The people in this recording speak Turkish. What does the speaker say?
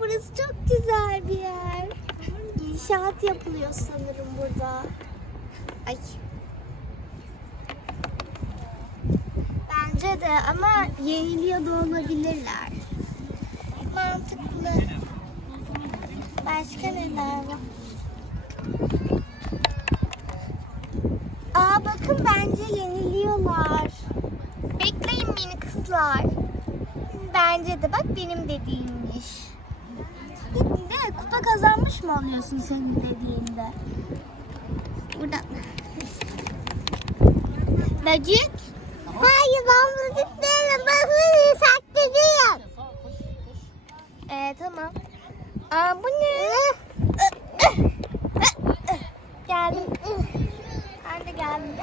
burası çok güzel bir yer. İnşaat yapılıyor sanırım burada. Ay. Bence de ama yeniliyor da olabilirler. Mantıklı. Başka neler var? Aa bakın bence yeniliyorlar. Bekleyin mini kızlar. Bence de bak benim dediğimmiş. Mı oluyorsun senin dediğinde? Burada. Böcek. Hayır ben böcek değilim. Ben bunu saklayacağım. Ee, tamam. Aa, bu ne? geldim. Ben de geldim.